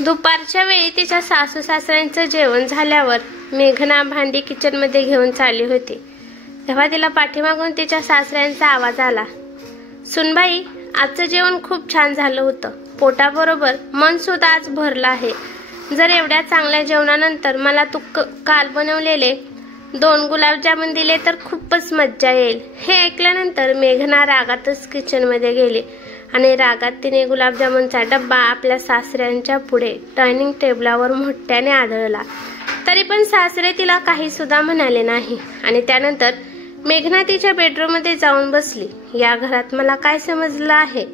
दुपारच्या वेळी तिच्या सासू सासऱ्यांचं जेवण झाल्यावर मेघना भांडी किचनमध्ये घेऊन चालली होती तेव्हा तिला पाठीमागून तिच्या सासऱ्यांचा आवाज आला। सुनबाई, आजचं जेवण खूप छान झालं होतं, पोटाबरोबर मन सुद्धा आज भरलं आहे। जर एवढ्या चांगल्या जेवणानंतर मला तू काल बनवलेले 2 गुलाबजामुन दिले तर खूपच मज्जा येईल। हे ऐकल्यानंतर मेघना रागातच किचनमध्ये गेली आणि रागात तिने गुलाबजामुनचा डब्बा आपल्या सासऱ्यांच्या पुढे डायनिंग टेबलावर मोठ्याने आदळला। तरी पण सासरे तिला काही सुद्धा म्हणाले नाही आणि त्यानंतर मेघना तिच्या बेडरूममध्ये जाऊन बसली। या घरात मला काय समजलं आहे,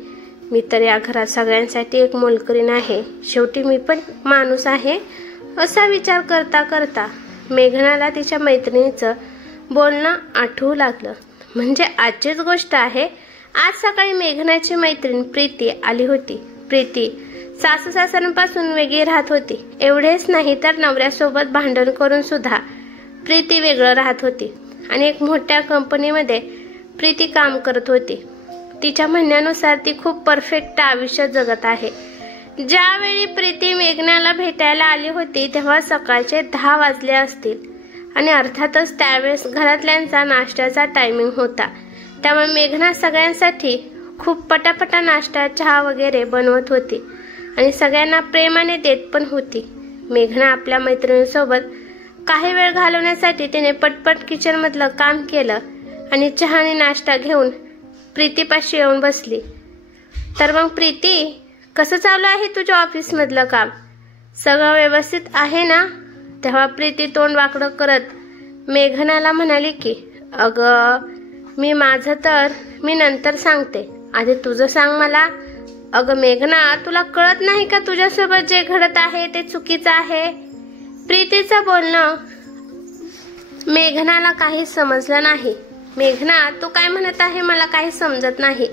मी तर या घरात सगळ्यांसाठी एक मोलकरीण आहे, शेवटी मी पण माणूस आहे असा विचार करता करता मेघनाला तिच्या मैत्रिणीचं बोलणं आठवू लागलं। म्हणजे आजचीच गोष्ट आहे। आज सकाळी मेघनाची मैत्रीण प्रीती आली होती। प्रीती सासू सासऱ्यांपासून वेगळी राहत होती। एवढेच नाही तर नवऱ्यासोबत भांडण करून सुद्धा प्रीती वेगळं राहत होती आणि एक मोठ्या कंपनीमध्ये प्रीती काम करत होती। तिच्या म्हणण्यानुसार ती खूप परफेक्ट आयुष्य जगत आहे। ज्यावेळी प्रीती मेघनाला भेटायला आली होती तेव्हा सकाळचे 10 वाजले असतील आणि अर्थातच त्यावेळेस घरातल्यांचा नाश्त्याचा टायमिंग होता। त्यामुळे मेघना सगळ्यांसाठी खूप पटापटा नाश्ता चहा वगैरे बनवत होती आणि सगळ्यांना प्रेमाने देत पण होती। मेघना आपल्या मैत्रिणीसोबत काही वेळ घालवण्यासाठी तिने पटपट किचनमधलं काम केलं आणि चहा आणि नाश्ता घेऊन प्रीतीपाशी येऊन बसली। तर मग प्रीती, कसं चालू आहे तुझ्या ऑफिसमधलं काम? सगळं व्यवस्थित आहे ना? तेव्हा प्रीती तोंड वाकडं करत मेघनाला म्हणाली की अगं मी नंतर सांगते, आधी तुझं सांग मला। अगं मेघना, तुला कळत नाही का तुझ्यासोबत जे घडत आहे ते चुकीचं आहे? प्रीतीचं बोलणं मेघनाला काही समजलं नाही। मेघना, तू काय म्हणत आहे मला काही समजत नाही,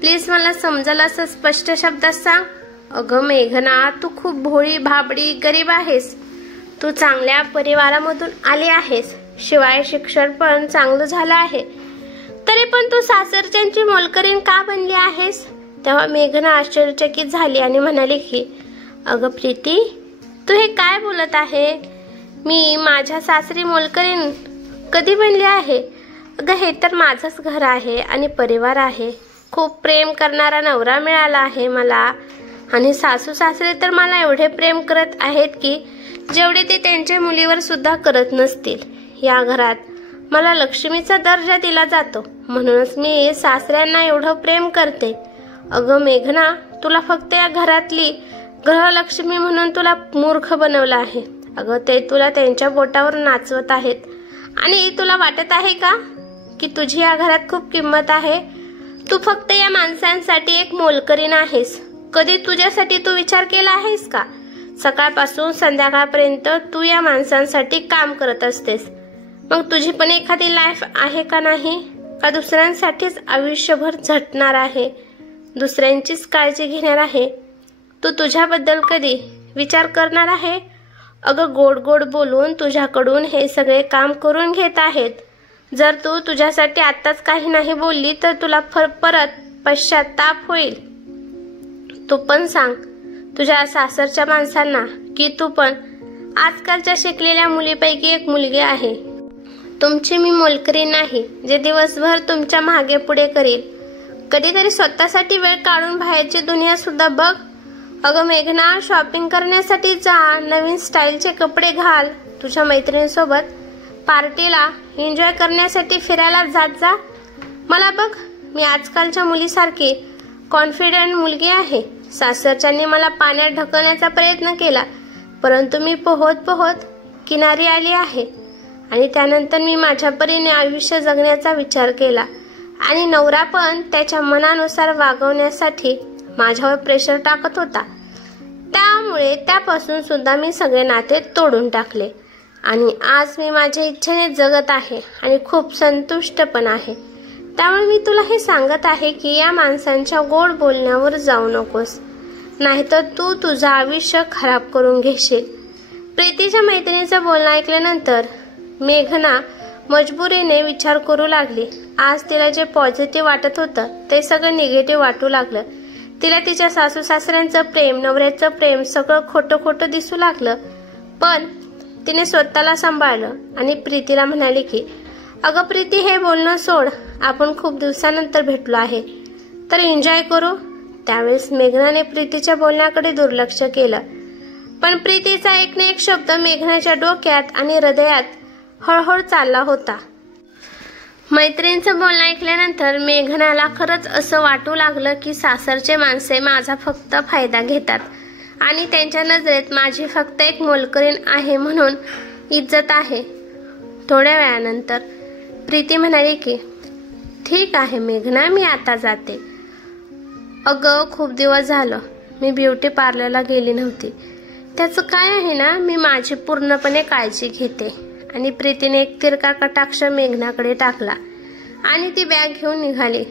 प्लीज मला समजेल असं स्पष्ट शब्दात सांग। अगं मेघना, तू खूप भोळी भाबडी गरीब आहेस, तू चांगल्या परिवारामधून आली आहेस, शिवाय शिक्षण पण चांगलं झालं आहे, तरी पण तू सासरच्यांची मोलकरीण का बनली आहेस? तेव्हा मेघना आश्चर्यचकित झाली आणि म्हणाली की अगं प्रीती, तू हे काय बोलत आहे? मी माझ्या सासरी मोलकरीण कधी बनली आहे? अगं हे तर माझंच घर आहे आणि परिवार आहे, खूप प्रेम करणारा नवरा मिळाला आहे मला आणि सासू सासरे तर मला एवढे प्रेम करत आहेत की जेवढे ते त्यांच्या मुलीवर सुद्धा करत नसतील। या घरात मला लक्ष्मीचा दर्जा दिला जातो, म्हणूनच मी सासऱ्यांना एवढं प्रेम करते। अगं मेघना, तुला फक्त या घरातली गृहलक्ष्मी म्हणून तुला मूर्ख बनवलं आहे। अगं ते तुला त्यांच्या बोटावर नाचवत आहेत आणि तुला वाटत आहे का की तुझी या घरात खूप किंमत आहे? तू फक्त या माणसांसाठी एक मोलकरीण आहेस। कधी तुझ्यासाठी तू विचार केला आहेस का? सकाळपासून संध्याकाळपर्यंत तू या माणसांसाठी काम करत असतेस, मग तुझी पण एखादी लाईफ आहे का नाही? का दुसऱ्यांसाठीच आयुष्यभर झटणार आहे, दुसऱ्यांचीच काळजी घेणार आहे? तू तुझ्याबद्दल कधी विचार करणार आहे? अगं गोड गोड बोलून तुझ्याकडून हे सगळे काम करून घेत आहेत। जर तू तुझ्यासाठी आत्ताच काही नाही बोलली तर तुला परत पश्चाताप होईल। तू पण सांग तुझ्या सासरच्या माणसांना की तू पण आजकालच्या शिकलेल्या मुलीपैकी एक मुलगी आहे। तुमची मी मोलकरीण नाही जे दिवसभर तुमच्या मागे पुढे करील। कधीतरी स्वतःसाठी वेळ काढून बाहेरची दुनिया सुद्धा बघ। अगं मेघना, शॉपिंग करण्यासाठी जा, नवीन स्टाईलचे कपडे घाल, तुझ्या मैत्रिणीसोबत पार्टीला एन्जॉय करण्यासाठी फिरायला जात जा। मला बघ, मी आजकालच्या मुलीसारखी कॉन्फिडंट मुलगी आहे। सासरच्यांनी मला पाण्यात ढकलण्याचा प्रयत्न केला, परंतु मी पोहत पोहत किनारी आली आहे आणि त्यानंतर मी माझ्या परीने आयुष्य जगण्याचा विचार केला आणि नवरा पण त्याच्या मनानुसार वागवण्यासाठी माझ्यावर प्रेशर टाकत होता। त्यामुळे त्यापासून सुद्धा मी सगळे नाते तोडून टाकले आणि आज मी माझ्या इच्छेने जगत आहे आणि खूप संतुष्ट पण आहे। त्यामुळे मी तुला हे सांगत आहे की या माणसांच्या गोड बोलण्यावर जाऊ नकोस, नाहीतर तू तुझं आयुष्य खराब करून घेशील। प्रीतीच्या मैत्रिणीचं बोलणं ऐकल्यानंतर मेघना मजबुरीने विचार करू लागली। आज तिला जे पॉझिटिव्ह वाटत होतं ते सगळं निगेटिव्ह वाटू लागलं। तिला तिच्या सासू सासऱ्यांचं प्रेम, नवऱ्याचं प्रेम सगळं खोटं खोटं दिसू लागलं. पण तिने स्वतःला सांभाळलं आणि प्रीतीला म्हणाली की अगं प्रीती, हे बोलणं सोड, आपण खूप दिवसानंतर भेटलो आहे तर एन्जॉय करू. त्यावेळेस मेघनाने प्रीतीच्या बोलण्याकडे दुर्लक्ष केलं. पण प्रीतीचा एक ना एक शब्द मेघनाच्या डोक्यात आणि हृदयात हळहळ चालला होता. मैत्रिणीचं बोलणं ऐकल्यानंतर मेघनाला खरंच असं वाटू लागलं की सासरचे माणसे माझा फक्त फायदा घेतात आणि त्यांच्या नजरेत माझी फक्त एक मोलकरीण आहे म्हणून इज्जत आहे. थोड्या वेळानंतर प्रीती म्हणाली की ठीक आहे मेघना, मी आता जाते. अगं खूप दिवस झालं मी ब्युटी पार्लरला गेली नव्हती. त्याचं काय आहे ना, मी माझी पूर्णपणे काळजी घेते. आणि प्रीतीने एक तिरका कटाक्ष मेघनाकडे टाकला आणि ती बॅग घेऊन निघाली.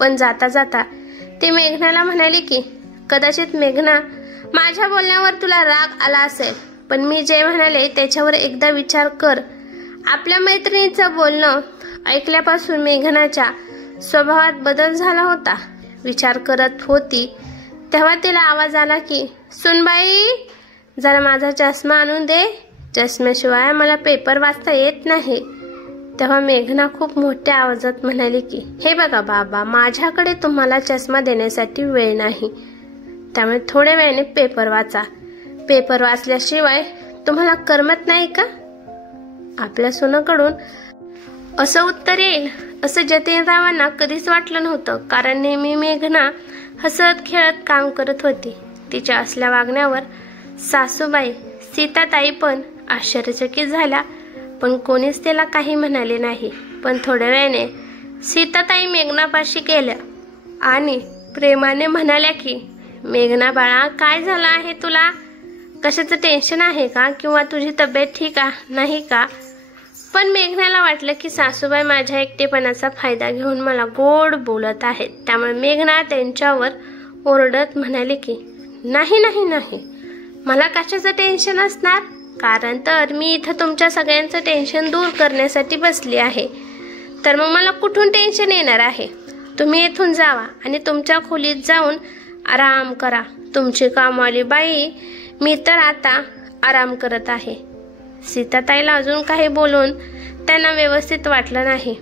पण जाता जाता ती मेघनाला म्हणाली की कदाचित मेघना, माझ्या बोलण्यावर तुला राग आला असेल, पण मी जे म्हणाले त्याच्यावर एकदा विचार कर. आपल्या मैत्रिणीचं बोलणं ऐकल्यापासून मेघनाच्या स्वभावात बदल झाला होता. विचार करत होती तेव्हा तिला आवाज आला की सुनबाई, जरा माझा चष्मा आणून दे, चष्म्याशिवाय मला पेपर वाचता येत नाही. तेव्हा मेघना खूप मोठ्या आवाजात म्हणाली की हे बघा बाबा, माझ्याकडे तुम्हाला चष्मा देण्यासाठी वेळ नाही, त्यामुळे थोड्या वेळाने पेपर वाचा. पेपर वाचल्याशिवाय तुम्हाला करमत नाही का? आपल्या सुनाकडून असं उत्तर येईल असं जतीनरावांना कधीच वाटलं नव्हतं, कारण नेहमी मेघना हसत खेळत काम करत होती. तिच्या असल्या वागण्यावर सासूबाई सीताताई पण आश्चर्यचकित झाल्या, पण कोणीच तिला काही म्हणाले नाही. पण थोड्या वेळाने सीताताई मेघनापाशी गेल्या आणि प्रेमाने म्हणाल्या की मेघना बाळा, काय झालं आहे तुला? कशाचं टेन्शन आहे का? किंवा तुझी तब्येत ठीक नाही का? पण मेघनाला वाटलं की सासूबाई माझ्या एकटेपणाचा फायदा घेऊन मला गोड बोलत आहेत. त्यामुळे मेघना त्यांच्यावर ओरडत म्हणाली की नाही नाही नाही, मला कशाचं टेन्शन असणार? कारण तर मी इथं तुमच्या सगळ्यांचं टेन्शन दूर करण्यासाठी बसली आहे, तर मग मला कुठून टेन्शन येणार आहे? तुम्ही इथून जावा आणि तुमच्या खोलीत जाऊन आराम करा. तुमची कामवाली बाई मी तर आता आराम करत आहे. सीताताईला अजून काही बोलून त्यांना व्यवस्थित वाटलं नाही,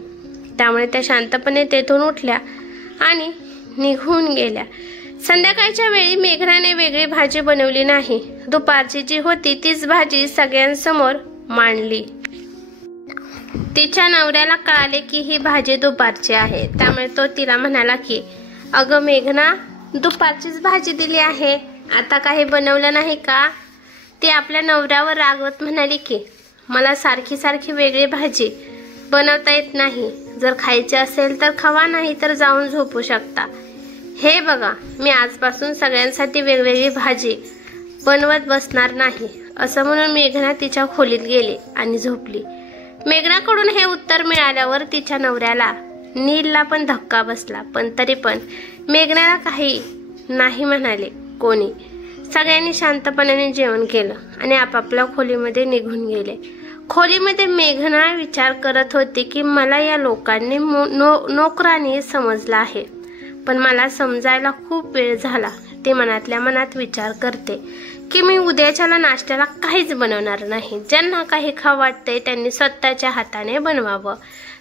त्यामुळे त्या शांतपणे तेथून उठल्या आणि निघून गेल्या. संध्याकाळच्या वेळी मेघनाने वेगळी भाजी बनवली नाही. दुपारची जी होती तीच भाजी सगळ्यांसमोर मांडली. तिच्या नवऱ्याला कळाले की ही भाजी दुपारची आहे, त्यामुळे तो तिला म्हणाला की अगं मेघना, दुपारचीच भाजी दिली आहे, आता काही बनवलं नाही का? ती आपल्या नवऱ्यावर रागवत म्हणाली की मला सारखी सारखी वेगळी भाजी बनवता येत नाही. जर खायची असेल तर खावा, नाही तर जाऊन झोपू शकता. हे बघा, मी आजपासून सगळ्यांसाठी वेगवेगळी भाजी बनवत बसणार नाही. असं म्हणून मेघना तिच्या खोलीत गेली आणि झोपली. मेघनाकडून हे उत्तर मिळाल्यावर तिच्या नवऱ्याला नीलला पण धक्का बसला, पण तरी पण मेघनाला काही नाही म्हणाले कोणी. सगळ्यांनी शांतपणाने जेवण केलं आणि आपापल्या खोलीमध्ये निघून गेले. खोलीमध्ये मेघना विचार करत होती की मला या लोकांनी नोकरानी समजलं आहे, पण मला समजायला खूप वेळ झाला. ती मनातल्या मनात विचार करते की मी उद्याच्याला नाश्त्याला काहीच बनवणार नाही. ज्यांना काही खावं वाटतंय त्यांनी स्वतःच्या हाताने बनवावं,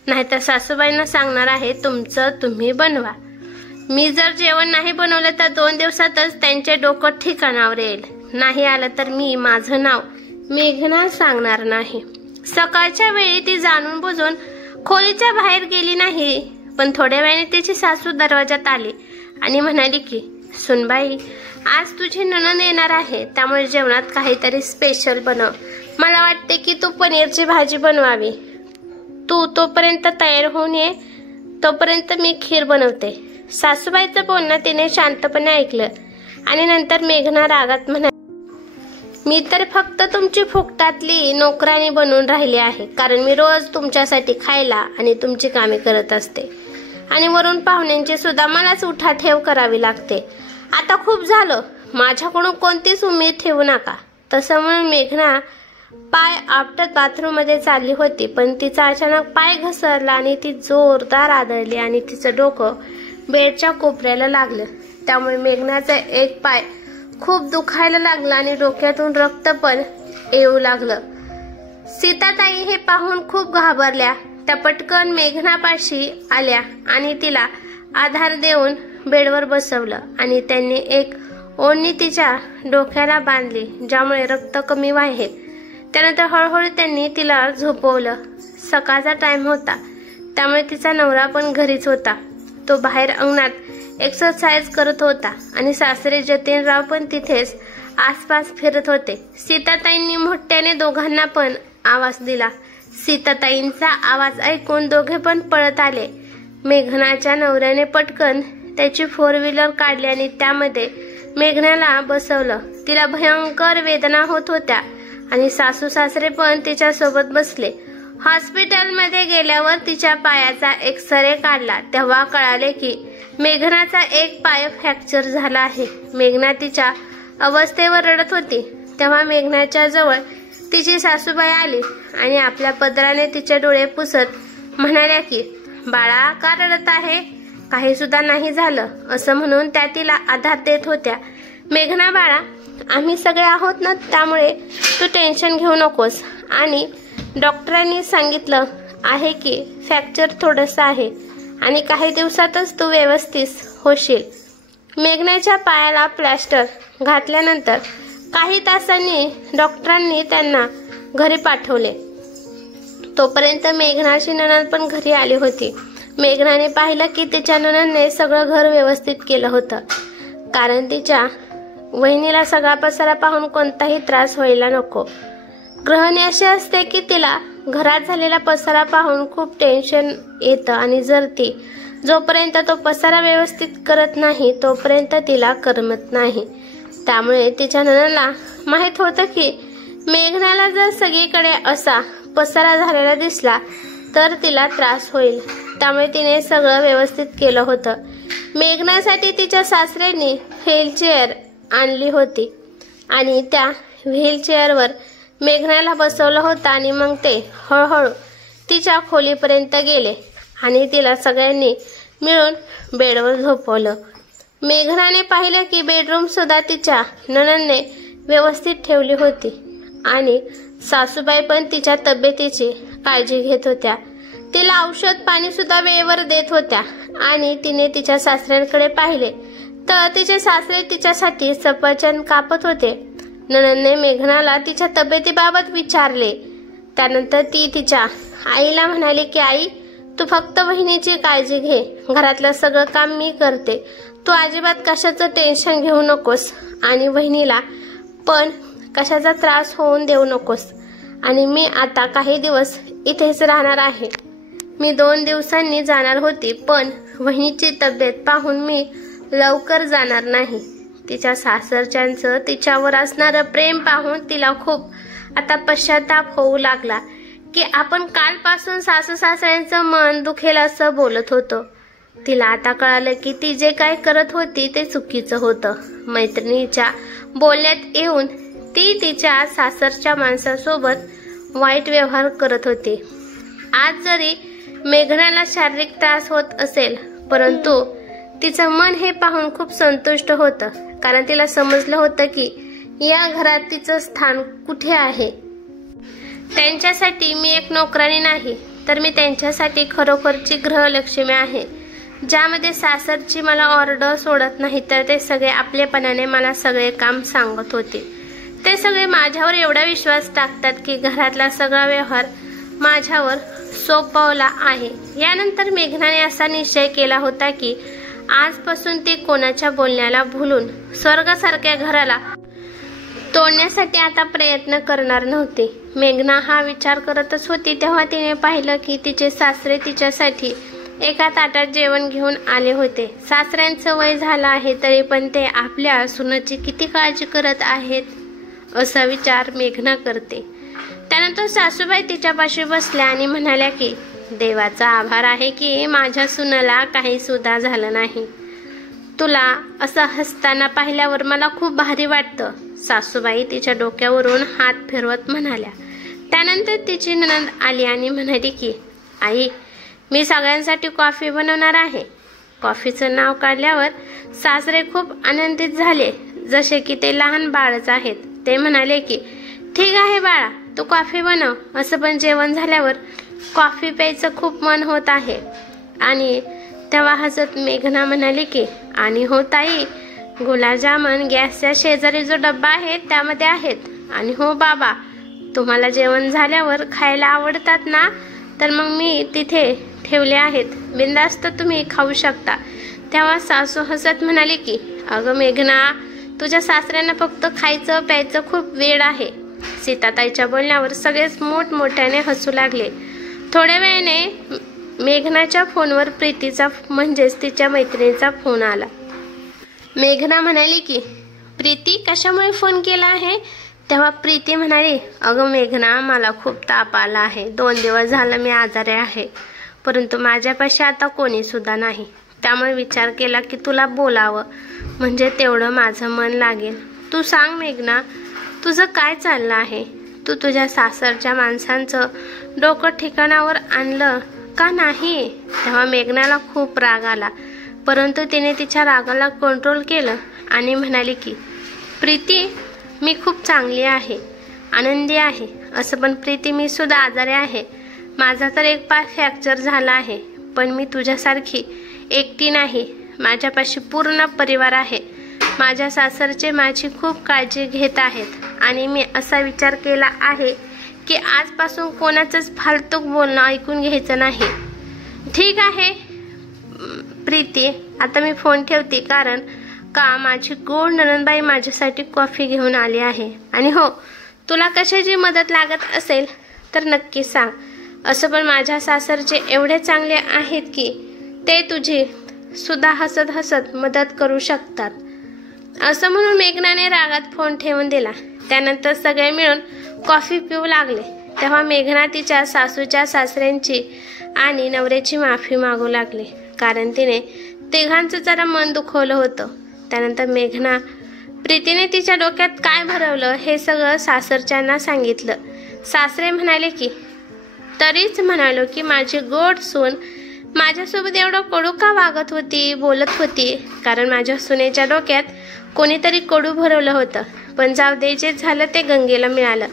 नाहीतर सासूबाईंना सांगणार आहे तुमचं तुम्ही बनवा. मी जर जेवण नाही बनवलं तर 2 दिवसातच त्यांचे डोकं ठिकाणावर येईल. नाही आलं तर मी माझं नाव मेघना सांगणार नाही. सकाळच्या वेळी ती जाणून बुजून खोलीच्या बाहेर गेली नाही, पण थोड्या वेळाने तिची सासू दरवाजात आली आणि म्हणाली की सुनबाई, आज तुझी नणंद येणार आहे, त्यामुळे जेवणात काहीतरी स्पेशल बनव. मला वाटते की तू पनीरची भाजी बनवावी. तू तोपर्यंत तयार होऊन ये, तोपर्यंत मी खीर बनवते. सासूबाईचं बोलणं तिने शांतपणे ऐकलं आणि नंतर मेघना रागात म्हणाली, मी तर फक्त तुमची फुकटातली नोकरानी बनून राहिली आहे, कारण मी रोज तुमच्यासाठी खायला आणि तुमची कामे करत असते आणि वरून पाहुण्यांची सुद्धा मलाच उठाठेव करावी लागते. आता खूप झालं, माझ्याकडून कोणतीच उमेद ठेवू नका. तसं म्हणून मेघना पाय आपटत बाथरूम मध्ये चालली होती, पण तिचा अचानक पाय घसरला आणि ती जोरदार आदळली आणि तिचं डोकं बेडच्या कोपऱ्याला लागलं. त्यामुळे मेघनाचा एक पाय खूप दुखायला लागला आणि डोक्यातून रक्त पण येऊ लागलं। सीताताई हे पाहून खूप घाबरल्या। त्या पटकन मेघनापाशी आल्या आणि तिला आधार देऊन बेडवर बसवलं आणि त्यांनी एक ओढणी तिच्या डोक्याला बांधली, ज्यामुळे रक्त कमी वाहेल। त्यानंतर हळूहळू त्यांनी तिला झोपवलं। सकाळचा टाइम होता, त्यामुळे तिचा नवरा पण घरीच होता। तो बाहेर अंगणात एक्सरसाइज करत होता आणि सासरे जतीनराव पण तिथेच आसपास फिरत होते। सीताताईंनी मोठ्याने दोघांना पण आवाज दिला। सीताताईंचा आवाज ऐकून दोघे पण पळत आले। मेघनाच्या नवऱ्याने पटकन त्याची 4 व्हीलर काढली आणि त्यामध्ये मेघनाला बसवलं। तिला भयंकर वेदना होत होत्या आणि सासू सासरे पण तिच्या सोबत बसले। हॉस्पिटलमध्ये गेल्यावर तिच्या पायाचा एक्सरे काढला, तेव्हा कळाले की मेघनाचा एक पाय फ्रॅक्चर झाला आहे। मेघना तिच्या अवस्थेवर रडत होती, तेव्हा मेघनाच्या जवळ तिची सासूबाई आली आणि आपल्या पदराने तिचे डोळे पुसत म्हणाल्या की बाळा का रडत आहे, काही सुद्धा नाही झालं असं म्हणून त्या तिला आधार देत होत्या। मेघना बाळा, आम्ही सगळे आहोत ना, त्यामुळे तू टेन्शन घेऊ नकोस आणि डॉक्टरांनी सांगितलं आहे की फ्रॅक्चर थोडंसं आहे आणि काही दिवसातच तू व्यवस्थित होशील। मेघनाच्या पायाला प्लॅस्टर घातल्यानंतर काही तासांनी डॉक्टरांनी त्यांना घरी पाठवले। तोपर्यंत मेघनाची नणंद पण घरी आली होती। मेघनाने पाहिलं की तिच्या नणंदने सगळं घर व्यवस्थित केलं होतं, कारण तिच्या वहिनीला सगळा पसारा पाहून कोणताही त्रास व्हायला नको। गृहिणी अशी असते की तिला घरात झालेला पसारा पाहून खूप टेन्शन येतं आणि जर ती जोपर्यंत तो पसारा व्यवस्थित करत नाही तोपर्यंत तिला करमत नाही। त्यामुळे तिच्या नणंदला माहित होतं की मेघनाला जर सगळीकडे असा पसारा झालेला दिसला तर तिला त्रास होईल, त्यामुळे तिने सगळं व्यवस्थित केलं होतं। मेघनासाठी तिच्या सासऱ्यांनी व्हीलचेअर आणली होती आणि त्या व्हीलचेअरवर मेघनाला बसवलं होतं आणि मग ते हळूहळू तिच्या खोलीपर्यंत गेले आणि तिला सगळ्यांनी मिळून बेडवर झोपवलं। मेघनाने पाहिलं की बेडरूम सुद्धा तिच्या नणंदने व्यवस्थित ठेवली होती आणि सासूबाई पण तिच्या तब्येतीची काळजी घेत होत्या। तिला औषध पाणी सुद्धा वेळेवर देत होत्या आणि तिने तिच्या सासऱ्यांकडे पाहिले तर तिचे सासरे तिच्यासाठी सफरचंद कापत होते। नणंदने मेघनाला तिच्या तब्येतीबाबत विचारले। त्यानंतर ती तिच्या आईला म्हणाली की आई, तू फक्त वहिनीची काळजी घे, घरातलं सगळं काम मी करते, तू अजिबात कशाचं टेन्शन घेऊ नकोस आणि वहिनीला पण कशाचा त्रास होऊन देऊ नकोस आणि मी आता काही दिवस इथेच राहणार आहे। मी 2 दिवसांनी जाणार होती, पण वहिनीची तब्येत पाहून मी लवकर जाणार नाही। तिच्या सासरच्यांचं तिच्यावर असणारं प्रेम पाहून तिला खूप आता पश्चाताप होऊ लागला की आपण कालपासून सासू सासऱ्यांचं मन दुखेल असं बोलत होतो। तिला आता कळालं की ती जे काय करत होती ते चुकीचं होतं। मैत्रिणीच्या बोलण्यात येऊन ती तिच्या सासरच्या माणसासोबत वाईट व्यवहार करत होती। आज जरी मेघनाला शारीरिक त्रास होत असेल, परंतु तिचं मन हे पाहून खूप संतुष्ट होतं, कारण तिला समजलं होतं की या घरात तिचं स्थान कुठे आहे। त्यांच्यासाठी मी एक नोकरानी नाही, तर मी त्यांच्यासाठी खरोखरची गृहलक्ष्मी आहे, ज्यामध्ये सासरची मला ऑर्डर सोडत नाही, तर ते सगळे आपलेपणाने मला सगळे काम सांगत होते। ते सगळे माझ्यावर एवढा विश्वास टाकतात की घरातला सगळा व्यवहार माझ्यावर सोपवला आहे। यानंतर मेघनाने असा निश्चय केला होता की आजपासून ती कोणाच्या बोलण्याला भुलून स्वर्गासारख्या घराला तोडण्यासाठी आता प्रयत्न करणार नव्हते। मेघना हा विचार करतच होती तेव्हा तिने पाहिलं की तिचे सासरे तिच्यासाठी एका ताटात जेवण घेऊन आले होते। सासऱ्यांचं वय झालं आहे तरी पण ते आपल्या सुनेची किती काळजी करत आहेत असा विचार मेघना करते। त्यानंतर सासूबाई तिच्यापाशी बसल्या आणि म्हणाल्या की देवाचा आभार आहे की माझ्या सुनेला काही सुद्धा झालं नाही। तुला असं हसताना पाहिल्यावर मला खूप भारी वाटतं, सासूबाई तिच्या डोक्यावरून हात फिरवत म्हणाल्या। त्यानंतर तिची नणंद आली आणि म्हणाली की आई, मी सगळ्यांसाठी कॉफी बनवणार आहे। कॉफीचं नाव काढल्यावर सासरे खूप आनंदित झाले, जसे की ते लहान बाळच आहेत. ते म्हणाले की ठीक आहे बाळा, तू कॉफी बनव. असं पण जेवण झाल्यावर कॉफी प्यायचं खूप मन होत आहे. आणि तेव्हा हसत मेघना म्हणाली की आणि हो ताई, गुलाबजामुन गॅसच्या शेजारी जो डब्बा आहे त्यामध्ये आहेत. आणि हो बाबा, तुम्हाला जेवण झाल्यावर खायला आवडतात ना, तर मग मी तिथे ठेवले आहेत, बिनधास्त तुम्ही खाऊ शकता. तेव्हा सासू हसत म्हणाली की अगं मेघना, तुझ्या सासऱ्यांना फक्त खायचं प्यायचं खूप वेळ आहे. सीताताईच्या बोलण्यावर सगळेच मोठमोठ्याने हसू लागले. थोड्या वेळाने मेघनाच्या फोनवर प्रीतीचा म्हणजेच तिच्या मैत्रिणीचा फोन आला. मेघना म्हणाली की प्रीती, कशामुळे फोन केला आहे? तेव्हा प्रीती म्हणाली अगं मेघना, मला खूप ताप आला आहे. 2 दिवस झालं मी आजारी आहे, परंतु माझ्यापाशी आता कोणी सुद्धा नाही. त्यामुळे विचार केला की तुला बोलावं, म्हणजे तेवढं माझं मन लागेल. तू सांग मेघना, तुझं काय चाललं आहे? तू तुझ्या सासरच्या माणसांचं डोकं ठिकाणावर आणलं का नाही? तेव्हा मेघनाला खूप राग आला, परंतु तिने तिच्या रागाला कंट्रोल केलं आणि म्हणाली की प्रीती, मी खूप चांगली आहे, आनंदी आहे. असं पण प्रीती, मी सुद्धा आजारी आहे. माझा तर एक पाय फ्रॅक्चर झाला आहे, पण मी तुझ्यासारखी एकटी नाही. माझ्यापाशी पूर्ण परिवार आहे. माझ्या सासरचे माझी खूप काळजी घेत आहेत आणि मी असा विचार केला आहे की आजपासून कोणाचंच फालतूक बोलणं ऐकून घ्यायचं नाही. ठीक आहे प्रीती, आता मी फोन ठेवते, कारण का माझी गोड नणंदबाई माझ्यासाठी कॉफी घेऊन आली आहे. आणि हो, तुला कशाची मदत लागत असेल तर नक्की सांग. असं पण माझ्या सासरचे एवढे चांगले आहेत की ते तुझी सुद्धा हसत हसत मदत करू शकतात. असं म्हणून मेघनाने रागात फोन ठेवून दिला. त्यानंतर सगळे मिळून कॉफी पिऊ लागले. तेव्हा मेघना तिच्या सासूच्या सासऱ्यांची आणि नवऱ्याची माफी मागू लागली, कारण तिने तिघांचं जरा मन दुखवलं होतं. त्यानंतर मेघना प्रीतीने तिच्या डोक्यात काय भरवलं हे सगळं सासरच्यांना सांगितलं. सासरे म्हणाले की तरीच म्हणालो की माझी गोड सून माझ्यासोबत एवढं कडू का वागत होती, बोलत होती, कारण माझ्या सुनेच्या डोक्यात कोणीतरी कडू भरवलं होतं. पण जाऊ दे, जे झालं ते गंगेला मिळालं.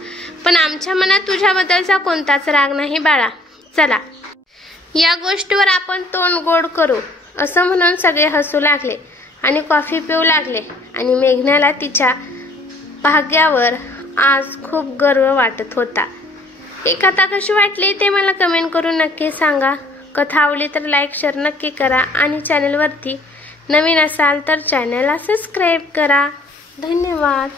पण आमच्या मनात तुझ्याबद्दलचा कोणताच राग नाही बाळा. चला, या गोष्टीवर आपण तोंड गोड करू. असं म्हणून सगळे हसू लागले आणि कॉफी पिऊ लागले. आणि मेघनाला तिच्या भाग्यावर आज खूप गर्व वाटत होता. ही कथा कशी वाटली ते मला कमेंट करून नक्की सांगा. कथा आवडली तर लाईक शेअर नक्की करा आणि चॅनलवरती नवीन असाल तर चॅनलला सबस्क्राईब करा. धन्यवाद.